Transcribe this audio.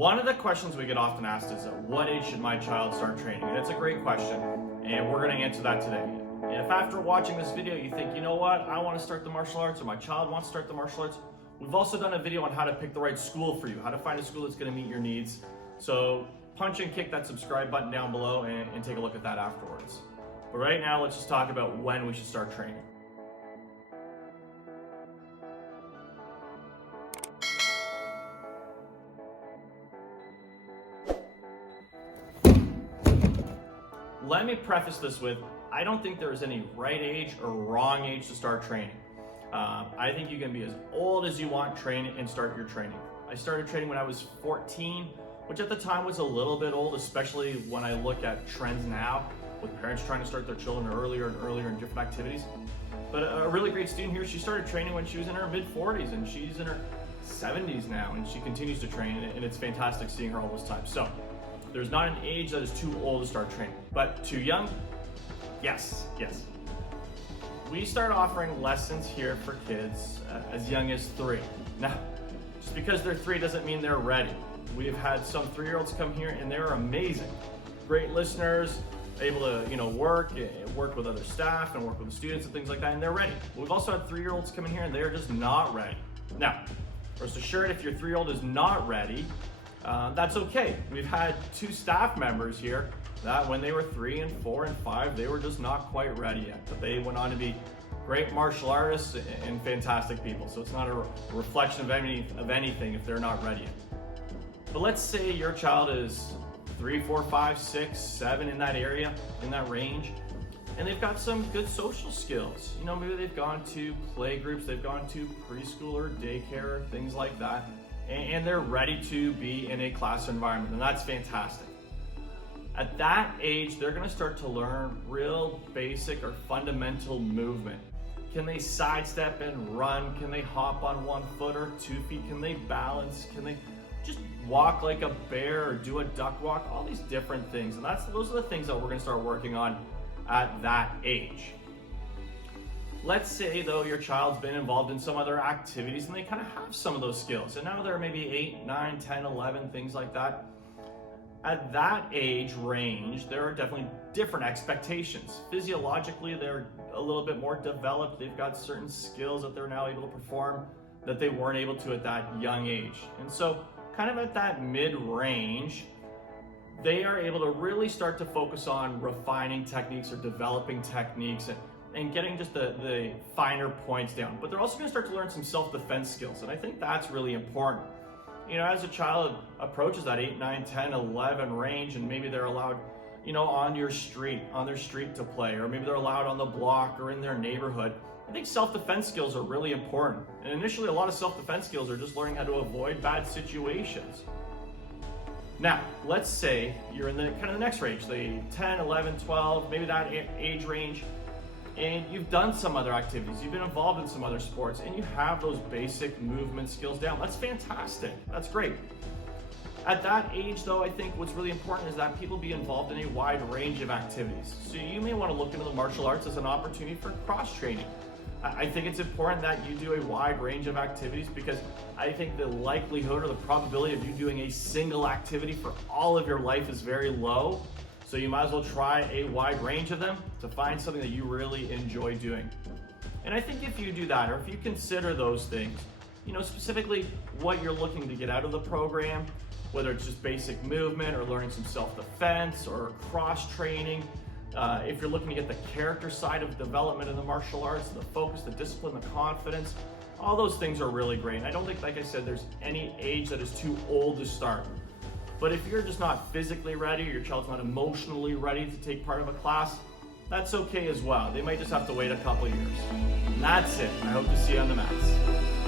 One of the questions we get often asked is, what age should my child start training? And it's a great question, and we're going to answer that today. If after watching this video you think, you know what, I want to start the martial arts, or my child wants to start the martial arts, we've also done a video on how to pick the right school for you, how to find a school that's going to meet your needs. So punch and kick that subscribe button down below and take a look at that afterwards. But right now, let's just talk about when we should start training. Let me preface this with, I don't think there's any right age or wrong age to start training. I think you can be as old as you want training and start your training. I started training when I was 14, which at the time was a little bit old, especially when I look at trends now with parents trying to start their children earlier and earlier in different activities. But a really great student here, she started training when she was in her mid-40s, and she's in her 70s now, and she continues to train, and it's fantastic seeing her all this time. So there's not an age that is too old to start training, but too young? Yes. We start offering lessons here for kids as young as 3. Now, just because they're 3 doesn't mean they're ready. We've had some 3-year-olds come here and they're amazing. Great listeners, able to work with other staff and work with the students and things like that, and they're ready. We've also had 3-year-olds come in here and they're just not ready. Now, rest assured, if your 3-year-old is not ready, that's okay. We've had 2 staff members here that when they were 3 and 4 and 5, they were just not quite ready yet, but they went on to be great martial artists and fantastic people. So it's not a reflection of anything if they're not ready yet. But let's say your child is 3, 4, 5, 6, 7 in that area, in that range, and they've got some good social skills. Maybe they've gone to play groups, they've gone to preschool or daycare, things like that, and they're ready to be in a class environment, and that's fantastic. At that age, they're going to start to learn real basic or fundamental movement. Can they sidestep and run? Can they hop on 1 foot or 2 feet? Can they balance? Can they just walk like a bear or do a duck walk? All these different things, and those are the things that we're going to start working on at that age. Let's say though your child's been involved in some other activities and they kind of have some of those skills, and now they're maybe 8, 9, 10, 11, things like that. At that age range, there are definitely different expectations. Physiologically, they're a little bit more developed. They've got certain skills that they're now able to perform that they weren't able to at that young age. And so kind of at that mid-range, they are able to really start to focus on refining techniques or developing techniques and getting just the finer points down. But they're also going to start to learn some self-defense skills, and I think that's really important. As a child approaches that 8, 9, 10, 11 range, and maybe they're allowed, on their street to play, or maybe they're allowed on the block or in their neighborhood. I think self-defense skills are really important. And initially, a lot of self-defense skills are just learning how to avoid bad situations. Now, let's say you're in the kind of the next range, the 10, 11, 12, maybe that age range, and you've done some other activities, you've been involved in some other sports, and you have those basic movement skills down. That's fantastic. That's great. At that age, though, I think what's really important is that people be involved in a wide range of activities. So you may want to look into the martial arts as an opportunity for cross-training. I think it's important that you do a wide range of activities, because I think the likelihood or the probability of you doing a single activity for all of your life is very low. So you might as well try a wide range of them to find something that you really enjoy doing. And I think if you do that, or if you consider those things, specifically what you're looking to get out of the program, whether it's just basic movement or learning some self-defense or cross-training, if you're looking to get the character side of development in the martial arts, the focus, the discipline, the confidence, all those things are really great. And I don't think, like I said, there's any age that is too old to start. But if you're just not physically ready, or your child's not emotionally ready to take part of a class, that's okay as well. They might just have to wait a couple years. And that's it. I hope to see you on the mats.